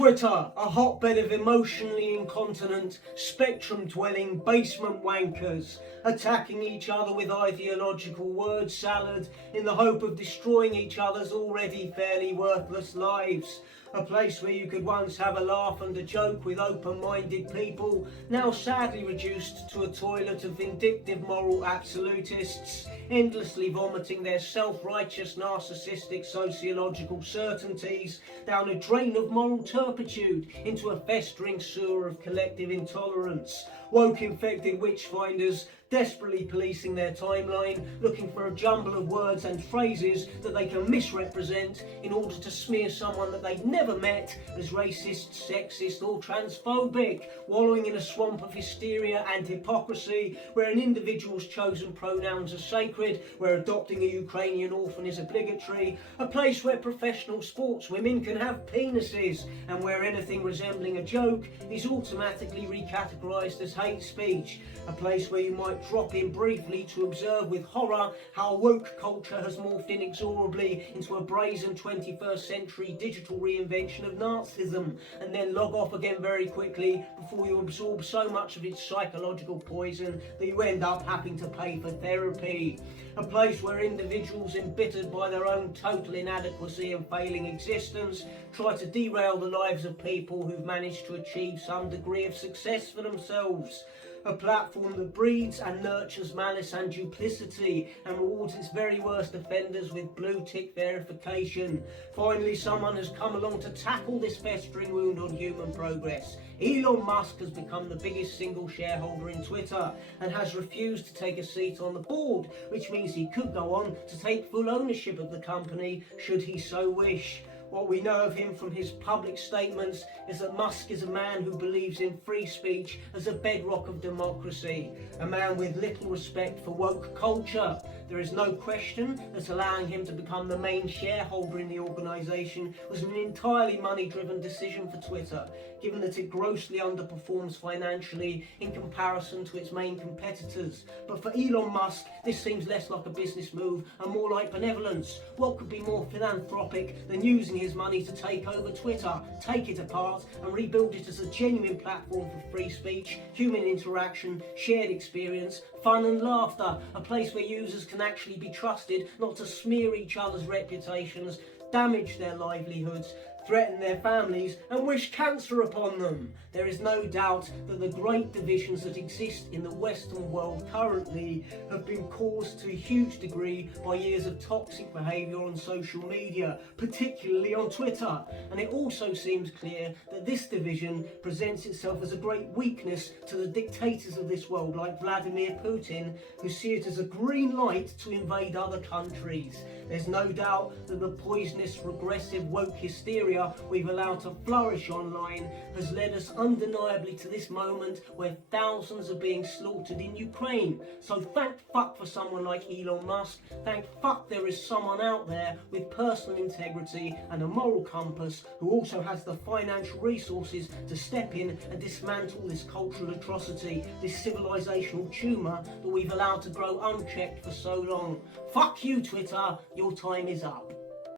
Twitter, a hotbed of emotionally incontinent, spectrum-dwelling basement wankers, attacking each other with ideological word salad in the hope of destroying each other's already fairly worthless lives. A place where you could once have a laugh and a joke with open-minded people, now sadly reduced to a toilet of vindictive moral absolutists, endlessly vomiting their self-righteous narcissistic sociological certainties down a drain of moral turpitude into a festering sewer of collective intolerance. Woke infected witchfinders desperately policing their timeline, looking for a jumble of words and phrases that they can misrepresent in order to smear someone that they've never met as racist, sexist or transphobic, wallowing in a swamp of hysteria and hypocrisy where an individual's chosen pronouns are sacred, where adopting a Ukrainian orphan is obligatory, a place where professional sportswomen can have penises, and where anything resembling a joke is automatically recategorised as hate speech, a place where you might drop in briefly to observe with horror how woke culture has morphed inexorably into a brazen 21st century digital reinvention of Nazism, and then log off again very quickly before you absorb so much of its psychological poison that you end up having to pay for therapy. A place where individuals embittered by their own total inadequacy and failing existence try to derail the lives of people who've managed to achieve some degree of success for themselves. A platform that breeds and nurtures malice and duplicity and rewards its very worst offenders with blue tick verification. Finally, someone has come along to tackle this festering wound on human progress. Elon Musk has become the biggest single shareholder in Twitter and has refused to take a seat on the board, which means he could go on to take full ownership of the company should he so wish. What we know of him from his public statements is that Musk is a man who believes in free speech as a bedrock of democracy, a man with little respect for woke culture. There is no question that allowing him to become the main shareholder in the organisation was an entirely money-driven decision for Twitter, given that it grossly underperforms financially in comparison to its main competitors. But for Elon Musk, this seems less like a business move and more like benevolence. What could be more philanthropic than using his money to take over Twitter, take it apart and rebuild it as a genuine platform for free speech, human interaction, shared experience, fun and laughter, a place where users can actually be trusted not to smear each other's reputations, damage their livelihoods, threaten their families and wish cancer upon them. There is no doubt that the great divisions that exist in the Western world currently have been caused to a huge degree by years of toxic behaviour on social media, particularly on Twitter. And it also seems clear that this division presents itself as a great weakness to the dictators of this world like Vladimir Putin, who see it as a green light to invade other countries. There's no doubt that the poisonous, regressive, woke hysteria we've allowed to flourish online has led us undeniably to this moment where thousands are being slaughtered in Ukraine. So thank fuck for someone like Elon Musk. Thank fuck there is someone out there with personal integrity and a moral compass who also has the financial resources to step in and dismantle this cultural atrocity, this civilizational tumour that we've allowed to grow unchecked for so long. Fuck you, Twitter. Your time is up.